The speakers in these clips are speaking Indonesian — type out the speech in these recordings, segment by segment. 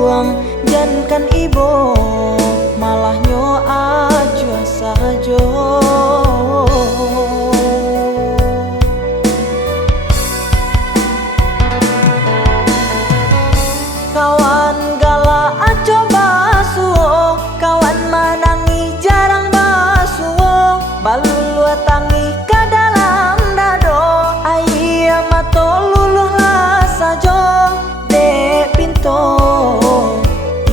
kanduang jankan ibo malah nyo aja sajo. Kawan gala aco basuo, kawan manangi jarang basuo, balulu tangi ke dalam dado, ayah mato luluh lah sajo. Dek pinto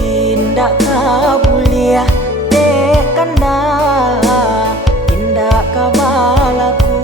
indak kabuliah, dek kanda indak kabalaku.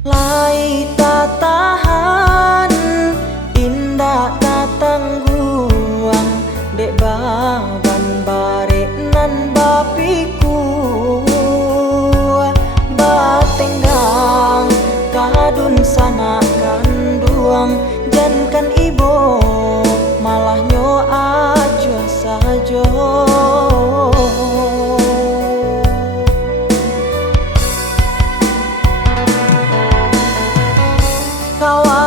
Lai tak tahan, indah tak tangguang, dek baban bare nan bapiku, batenggang kadun sana kanduang jankan ibo malah nyo aja sajo. Kawan